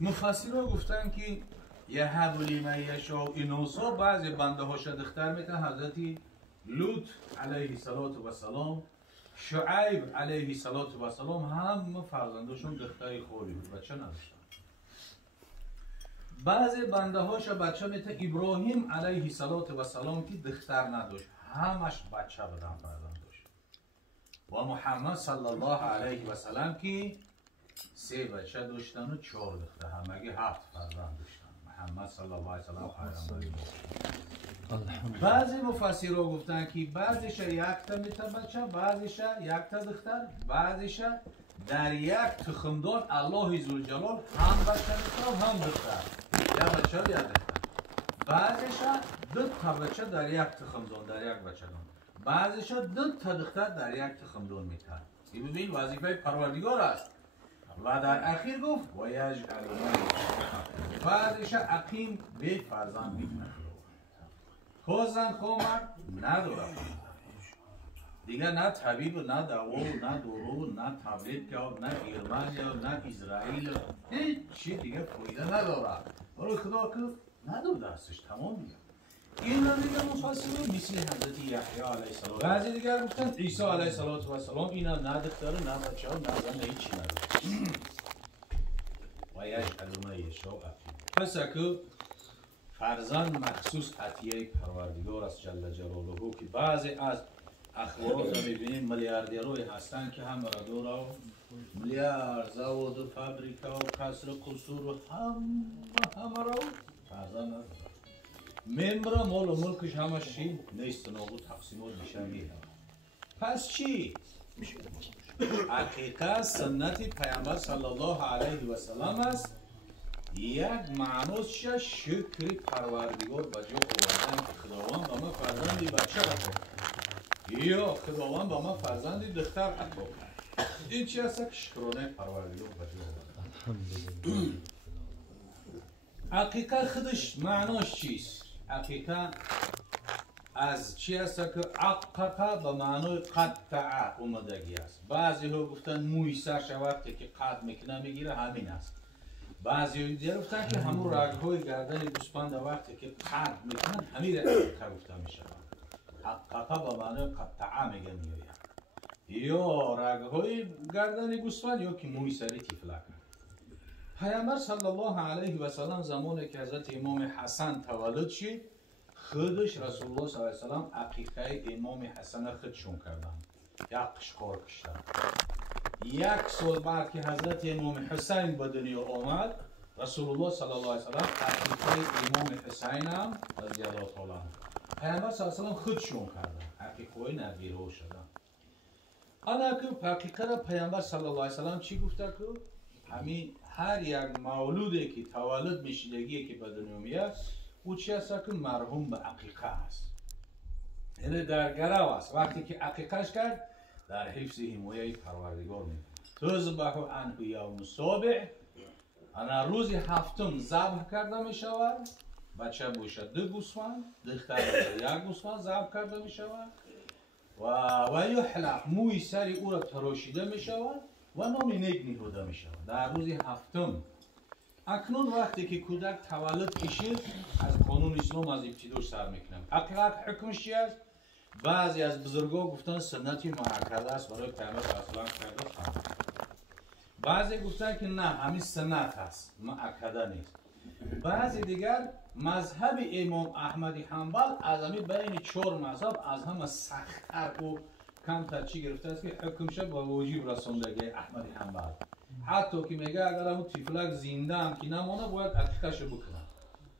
مفسرها گفتن که یهب لمن یشاء اناثا، بعضی بنده هاش دختر میتن. حضرت لوط علیه السلام، شعیب علیه السلام هم فرزنداشون دختر خوبی بود، بچه نداشتن. بعضی بنده هاش بچه میتن. ابراهیم علیه السلام که دختر نداشت، همش بچه بدن، فرزند داشت. و محمد صلی الله علیه و سلم که 3 بچه داشتن و 4 دختر، همگی 7 فرزند داشتن. محمد صلی الله علیه و سلم پیامبر بود. بعضی مفسرها گفتن که بعضیش 1 تا میتن بچه، بعضیش 1 تا دختر، بعضیش در یک تخمدان الله ذوالجلال هم بچه میتن هم دختر، یا بچه یا دختر. بعضیش 2 تا بچه در یک تخمدان، در یک بچه دان، بعضیش 2 تا دختر در یک تخمدان میتن. این ببین وظیفه پروردگار است. و در اخیر گفت و یجعل من یشاء، بعدش عقیم به فرزند میکنه. خوزن خومر نداره دیگه، نه طبیب، نه دوا، نه دورو، نه تبلیغ کرد، نه ایران یا نه اسرائیل، هیچ چی دیگه فایده نداره. ولی خدا که نداره دستش، تمام دیگه. این رو دیگه مفسرین مثل حضرت یحیی علیه السلام، بعضی دیگر گفتن عیسی علیه السلام اینا نه دختر، نه بچه ها، نه زن، هیچی نداره. و یجعل من یشاء عقیما. پس که فرزند مخصوص عطیه پروردگار است جل جلاله، که بعضی از اخبارات رو میبینیم میلیاردرهای هستن که همه را داره، میلیارد زواد و فابریکا و قصر و قصور و همه را فرزند نداره. ممبر مال و ملکش همش چی؟ نیست نابود، تقسیمات میشه میره. پس چی؟ حقیقت سنت پیامبر صلی الله علیه و سلم است. یک معناش شکر پروردگار به جا آوردن که خداوند به ما فرزندی بچه عطا کرد، یا خداوند به ما فرزندی دختر عطا کرد. این چی است که شکرانه پروردگار به جا آوردن. حقیقت خودش معناش چیست؟ حقیقت از چی است که عقق به معنای قطع اومدگی است. بعضی ها گفتن موی سرش وقتی که قطع میکنه میگیره، همین است. بعضی دیگر گفتن که همون رگ‌های گردن گوسفند وقتی که قطع میکنن همین عقیقه گفته میشه. عقق به معنای قطع میگه میآید، یا رگ‌های گردن گوسفند یا که موی سری تفلک. پیامبر صلی الله علیه و سلم زمانی که حضرت امام حسن تولد شد، خودش رسول الله صلی الله علیه و سلم عقیقه امام حسن خودشون کردن، یک قشقار کشتن. 1 سال بعد که حضرت امام حسین به دنیا آمد، رسول الله صلی الله علیه و سلم عقیقه امام حسین هم رضی الله تعالی عنه پیامبر صلی الله علیه و سلم خودشون کردن، عقیقه نبیره شدن. حالا که عقیقه را پیامبر صلی الله علیه و سلم چی گفته که همین هر یک مولودی که تولد میشدگی که به دنیا میاد، او چی است که مرحوم به عقیقه است، یعنی در گرو است. وقتی که عقیقهش کرد در حفظ حمایه پروردگار میکنه. تذبح عنه یوم السابع، انا روز هفتم ذبح کرده میشود، بچه باشد 2 گوسفند، دختر باشد 1 گوسفند ذبح کرده میشود و یحلق، موی سری او را تراشیده میشود و نام نیک نهاده میشود در روز هفتم. اکنون وقتی که کودک تولد کشید، از قانون اسلام از ابتداش سر میکنم. عقیقه حکمش چی است؟ بعضی از بزرگان گفتن سنتی مؤکده است، برای پیامبر اصلا کرده خواهد. بعضی گفتن که نه، همین سنت است، مؤکده نیست. بعضی دیگر مذهب امام احمد حنبل از همین بین 4 مذهب از همه سخت‌تر و کمتر چی گرفته است که حکمش به واجب رساندگی احمد حنبل. حتی که میگه اگر همون طفلک زنده هم که نمانه باید عقیقه‌شو بکنه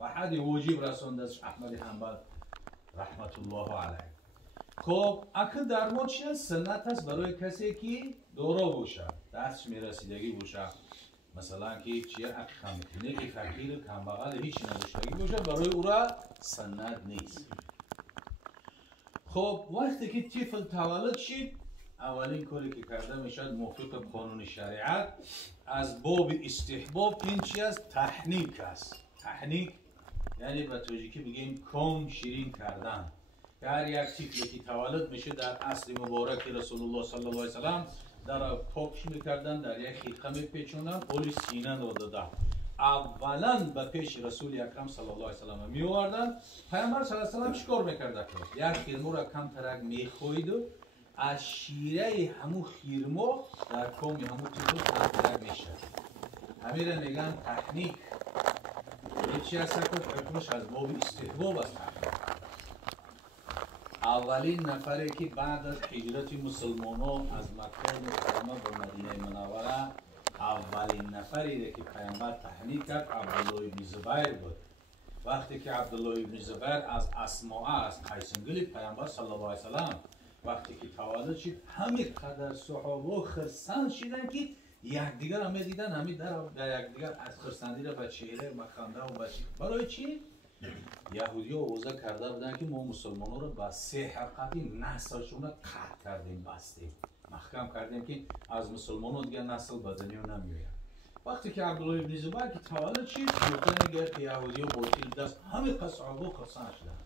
و حد واجب رسانده است احمد حنبل رحمت الله علیه. خب عقل در ما چیه؟ سنت است برای کسی که دارا باشه، دستش میرسیدگی باشه، مثلا که چیه عقیقه میکنه، که فقیر کمبغل هیچ نداشتگی باشه، برای او را سنت نیست. خب وقتی که طفل تولد شد، اولین کاری که کرده میشد موافق قانون شریعت از باب استحباب این چی است؟ تحنیک است. تحنیک یعنی به تاجیکی بگیم کام شیرین کردن. هر یک طفلی که تولد میشه در عصر مبارک رسول الله صلی الله علیه و سلم در پاکش میکردن، در یک خیطه میپیچوندن، اول سینه رو دادن. اولا به پیش رسول اکرم صلی الله علیه و سلم میوردن. پیامبر صلی الله علیه و سلم چیکار میکرد؟ یک خیرمو را کم ترک میخوید و از شیره همو خیرمو در کام همو چیزو کم ترک میشه. همین را میگن تکنیک. چی هست که حکمش از باب استحباب است. اولین نفری که بعد از هجرت مسلمانان از مکه مکرمه به مدینه منوره اولین نفری که پیامبر تهنیت کرد عبدالله ابن زبیر بود. وقتی که عبدالله ابن زبیر از اسماء از قیسنگل پیامبر صلی الله علیه و سلم وقتی که تولد شد، همین قدر صحابه خرسند شدن که یکدیگر هم دیدن، همین در یکدیگر از خرسندی را به چهره و خنده و به برای چی؟ یهودی ها عوضه کرده بودن که ما مسلمان رو به سه حلقتی نسلشون رو قطع کردیم، بستیم، محکم کردیم که از مسلمان ها دیگه نسل به دنیا نمیوید. وقتی که عبدالله ابن زبیر که تولد شد، گفتن اگر که یهودی ها باطل دست همه صحابه خرسند شدن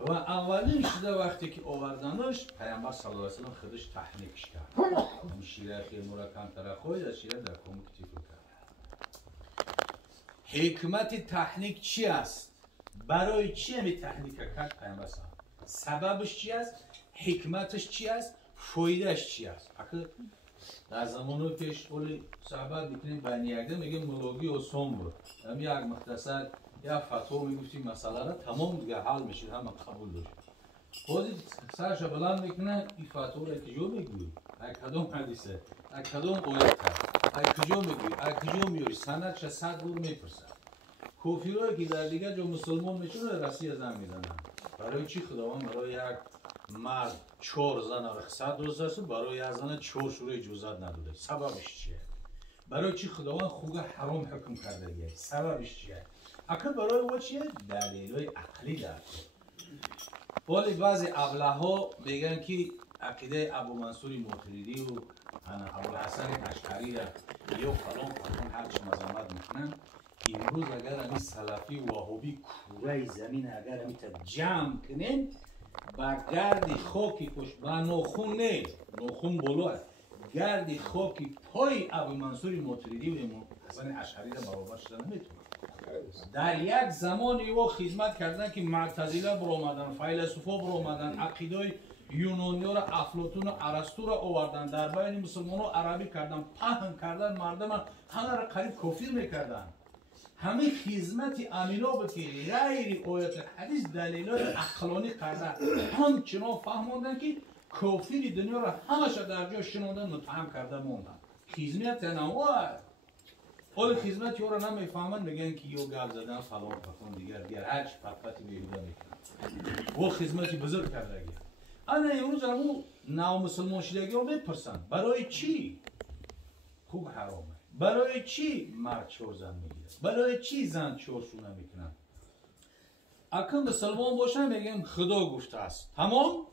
و اولین شده وقتی که آوردنش پیامبر صلی الله علیه و سلم خودش تهنیکش کرد. این شیره خیرمو را کم تر خواهید از شیره در کم کتیفو کرد. حکمت تهنیک چی است؟ برای چی همی تهنیک کرد پیامبر صلی الله علیه و سلم؟ سببش چی است؟ حکمتش چی است؟ فایدهش چی است؟ اگه در زمان پیش قول صحبت میکنیم بنیاده میگیم ملوگی و سوم بود. هم یک مختصر یا فتوا میگفتیم مسئله را تمام دیگه حل میشه، همه قبول داشت. بازی سرش بلند میکنه این فتوا را کجا میگوی؟ ای کدوم حدیثه؟ ای کدوم آیت ای کجا میگوی؟ ای کجا میاری؟ سند چه 100 بار میپرسن. کافرایی که در دیگه جا مسلمان میشونه رسی از هم میزنن. برای چی خداوند برای یک مرد 4 زن رخصت داشته، برای یک زن 4 شوره اجازت نداده؟ سببش چیه؟ برای چی خداوند خوگ حرام حکم کرده دیگه؟ سببش چیه؟ اکه برای او چیه؟ دلیلای عقلی داره. ولی بعضی ابله‌ها میگن که عقیده ابو منصور ماتریدی و ابوالحسن اشعری را یا فلان هر چی مذمت میکنن. امروز اگر همی سلفی و وهابی کوره زمین اگر همی جمع کنیم با گردی خاکی پشت و ناخون نه، ناخون بلوه گردی خاکی پای ابو منصور ماتریدی و حسن اشعری را برابر شدن نمیتونه. در یک زمان او خدمت کردن که معتزله برآمدن، فیلسوفا برآمدن، عقیده یونانی را افلاطون و ارسطو را آوردن، در بین مسلمان ها عربی کردن، پهن کردن، مردم همه را قریب کافر میکردن. همه خدمت امینا بود که غیر آیت حدیث دلیلات عقلانی کردن، همچنان فهموندن که کافر دنیا را همش در جا شنوندن متهم کردن موندن. خدمت نوع حال خدمت یورا نمیفهمن، میگن که یو گل زدن فلان فلان دیگر هر چی پتپتی بیهوده میکنن. و خدمتی بزرگ کرده گیر. انا امروز همون نو مسلمان شدگی رو بپرسن برای چی؟ خوب حرامه. برای چی مرد 4 زن میگیره؟ برای چی زن 4 شونه میکنن؟ اگه مسلمان باشن میگن خدا گفته است. تمام؟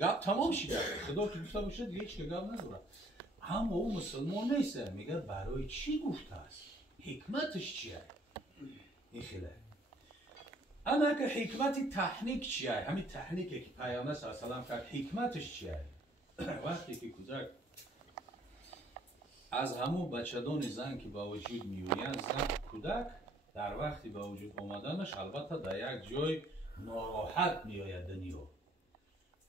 گپ تمام شده. خدا که گفته باشه دیگه هیچ که گپ نداره. اما او مسلمان نیست، میگه برای چی گفته است؟ حکمتش چیه؟ این خیلی اما که حکمت تحنیک چیه؟ همین تحنیکی که پیامبر صلی الله علیه و سلم کرد حکمتش چیه؟ وقتی که کودک از همون بچه‌دان زن که با وجود میویند، زن کودک در وقتی با وجود آمدنش البته در یک جای ناراحت میآید.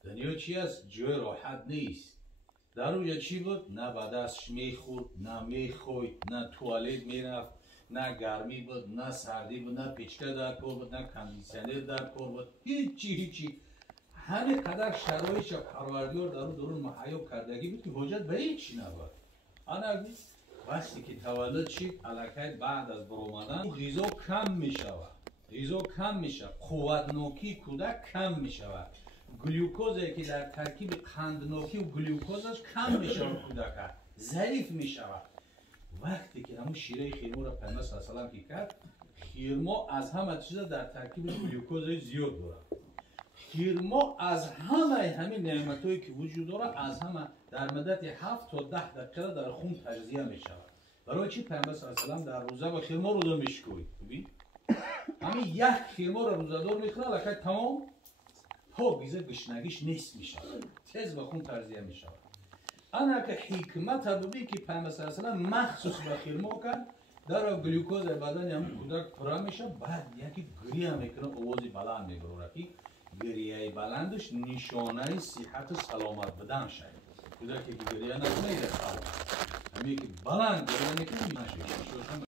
دنیا چی است؟ جای راحت نیست. در روی چی بود؟ نه به دستش میخورد، نه میخوید، نه توالت میرفت، نه گرمی بود، نه سردی بود، نه پیچکه در کار بود، نه کندیشنر در کار بود، هیچی. همه قدر شرایط پروردگار در درون مهیا کردگی بود که حاجت به هیچی نبود. آن وقتی که تولد شد الکی بعد از برآمدن غذا کم میشود، قوتناکی کودک کم میشود، گلوکوزی که در ترکیب قندناکی و گلوکوزش کم میشود، کودک ضعیف میشود. وقتی که همون شیره خیرمو را پیامبر صلی الله علیه و سلم کرد، خیرمو از همه چیز در ترکیب گلوکوز زیاد داره. خیرمو از همین نعمتایی که وجود داره از همه در مدت 7 تا 10 دقیقه در خون تجزیه می شود. برای چی پیامبر صلی الله علیه و سلم در روزه با خیرمو روزه میشکوید؟ ببین همین یک خیرمو را روزه‌دار میخوره لکه تمام پاکیزه گشنگیش نیست میشه، تیز با خون تجزیه میشه. انا که حکمت ببی که پیامبر اصلا مخصوص به خیرمو کن در گلوکوز بدن هم کودک پرا میشه بعد یکی گریه میکنه آوازی بلند میگره که گریه بلندش نشانه صحت و سلامت بدن شاید کودکی که گریه نکنه همین که بلند گریه میکنه